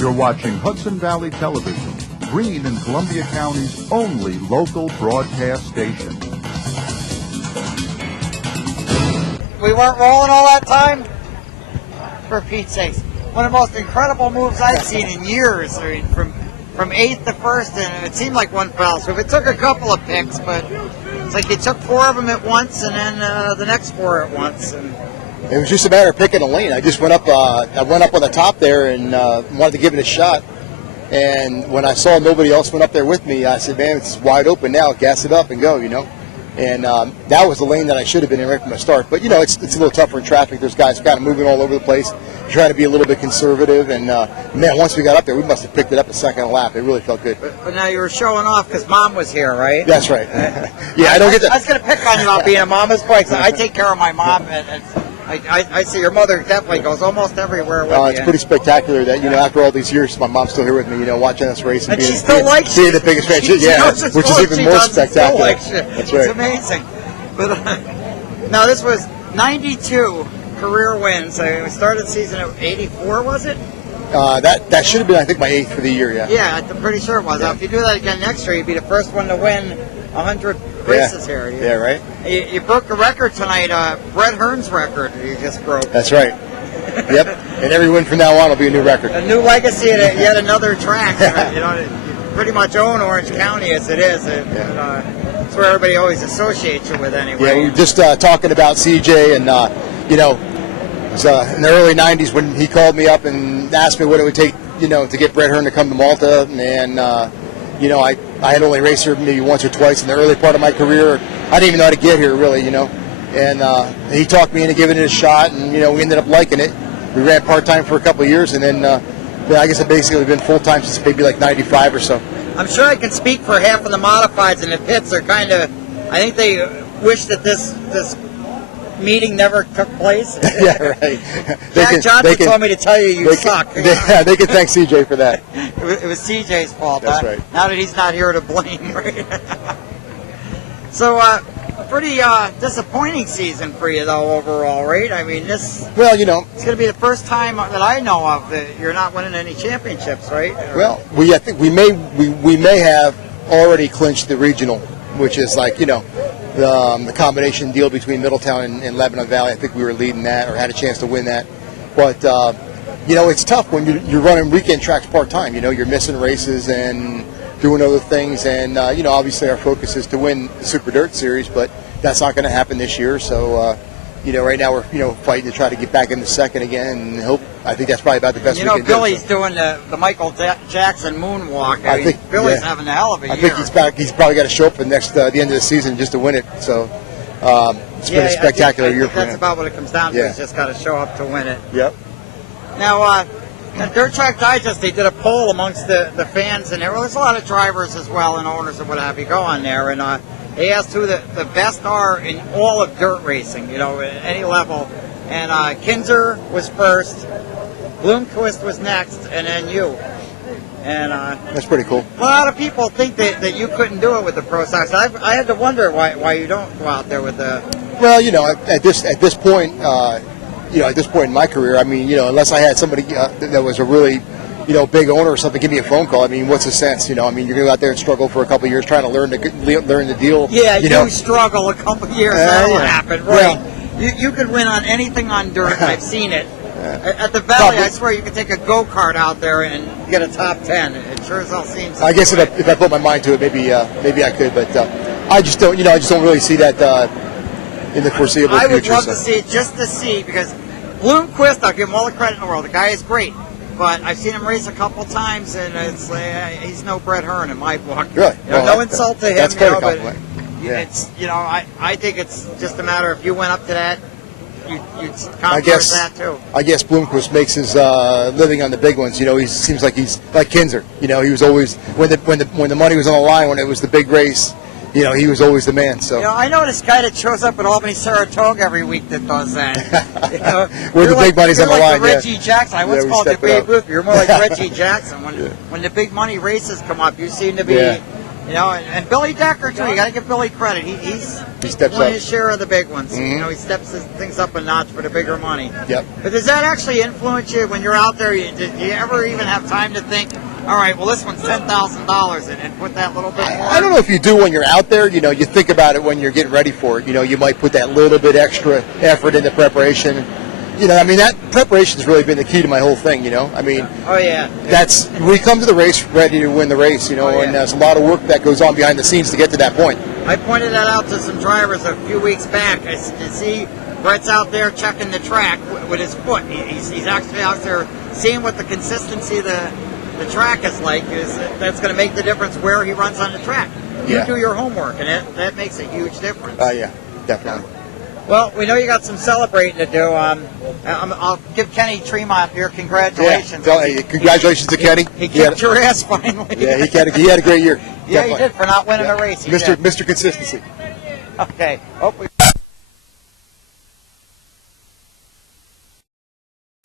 You're watching Hudson Valley Television, Greene and Columbia County's only local broadcast station. We weren't rolling all that time? For Pete's sakes. One of the most incredible moves I've seen in years. I mean, from 8th to 1st, and it seemed like one fell swoop. It took a couple of picks, but it's like you took 4 of them at once, and then the next 4 at once. And it was just a matter of picking a lane. I just went up. I went up on the top there and wanted to give it a shot. And when I saw nobody else went up there with me, I said, "Man, it's wide open now. Gas it up and go." And that was the lane that I should have been in right from the start. But it's a little tougher in traffic. There's guys kind of moving all over the place, trying to be a little bit conservative. And man, once we got up there, we must have picked it up a second lap. It really felt good. But now you were showing off because Mom was here, right? That's right. Yeah, I don't get that. I was going to pick on you about being a mama's boy. I take care of my mom, and I see your mother definitely goes almost everywhere with you. It's pretty spectacular that after all these years, my mom's still here with me. Watching us race and she still likes you. Being the biggest fan. Yeah, which is even more spectacular. That's right. It's amazing. But now this was 92 career wins. We started the season at 84, was it? That should have been, I think, my 8th for the year. Yeah, I'm pretty sure it was. Yeah. Now, if you do that again next year, you'd be the first one to win 100 races here. Yeah, right. You broke a record tonight, Brett Hearn's record. You just broke. That's right. Yep. And every win from now on will be a new record. A new legacy at yet another track. You pretty much own Orange County as it is. It's where everybody always associates you with anyway. Yeah, we were just talking about CJ, and it was in the early '90s when he called me up and asked me what it would take, to get Brett Hearn to come to Malta, and I had only raced here maybe once or twice in the early part of my career. I didn't even know how to get here really, and he talked me into giving it a shot, and we ended up liking it. We ran part-time for a couple of years, and then I guess I've basically been full-time since maybe like '95 or so. I'm sure I can speak for half of the modifieds in the pits. Are kind of, I think they wish that this meeting never took place. Yeah, right. Jack Johnson told me to tell you suck. They can thank CJ for that. It was CJ's fault. That's right. Now that he's not here to blame. Right? So, pretty disappointing season for you, though, overall, right? I mean, this. Well, it's going to be the first time that I know of that you're not winning any championships, right? Well, I think we may have already clinched the regional, which is like the combination deal between Middletown and Lebanon Valley. I think we were leading that or had a chance to win that. But it's tough when you're running weekend tracks part time. You're missing races and doing other things, and obviously our focus is to win the Super Dirt Series, but that's not going to happen this year. So right now we're fighting to try to get back into second again, and hope. I think that's probably about the best we can do. Billy's doing the Michael Jackson moonwalk. I think Billy's having a hell of a year. I think he's probably got to show up for the end of the season just to win it. So it's been a spectacular year for him. That's about what it comes down to. He's just got to show up to win it. Yep. Now, at Dirt Track Digest, they did a poll amongst the fans, and there's a lot of drivers as well and owners and what have you go on there, and they asked who the best are in all of dirt racing, at any level. And Kinzer was first, Bloomquist was next, and then you. And that's pretty cool. A lot of people think that you couldn't do it with the Pro Stocks. I had to wonder why you don't go out there with the. Well, at this point, at this point in my career, I mean, unless I had somebody that was a really, big owner or something, give me a phone call. I mean, what's the sense? I mean, you're going to go out there and struggle for a couple of years trying to learn the deal. Yeah, you struggle a couple of years. That'll happen, right? Well, you could win on anything on dirt. I've seen it. At the Valley, I swear you could take a go-kart out there and get a top 10. It sure as hell seems. I guess if I put my mind to it, maybe I could, but I just don't. I just don't really see that in the foreseeable future. I would love to see it just to see, because Bloomquist, I'll give him all the credit in the world. The guy is great, but I've seen him race a couple times, and it's he's no Brett Hearn in my book. Really? No insult to him. That's quite a compliment. But it's I think it's just a matter if you went up to that. You'd I guess that too. I guess Bloomquist makes his living on the big ones. He seems like he's like Kinzer. He was always when the money was on the line, when it was the big race. He was always the man. So I know this guy that shows up at Albany Saratoga every week that does that. Where the big money's on the line. Reggie Jackson. I once called you Babe Ruth. You're more like Reggie Jackson. When the big money races come up, you seem to be You know, and Billy Decker too. You got to give Billy credit. He steps won up. his share of the big ones. Mm-hmm. You know, he steps things up a notch for the bigger money. Yep. But does that actually influence you when you're out there? Do you ever even have time to think, all right, well, this one's $10,000 and put that little bit more? I don't know if you do when you're out there. You know, you think about it when you're getting ready for it. You know, you might put that little bit extra effort into preparation. You know, I mean, that preparation's really been the key to my whole thing, you know. I mean, oh, yeah. we come to the race ready to win the race, you know, and there's a lot of work that goes on behind the scenes to get to that point. I pointed that out to some drivers a few weeks back. I see Brett's out there checking the track with his foot. He's actually out there seeing what the consistency of the track is like. That's going to make the difference where he runs on the track. You do your homework, and that makes a huge difference. Yeah, definitely. Well, we know you got some celebrating to do. I'll give Kenny Tremont here congratulations. Yeah, congratulations to Kenny. He kicked your ass finally. Yeah, he had a great year. Yeah, he did for not winning a race. Mr. Consistency. Okay. Hope we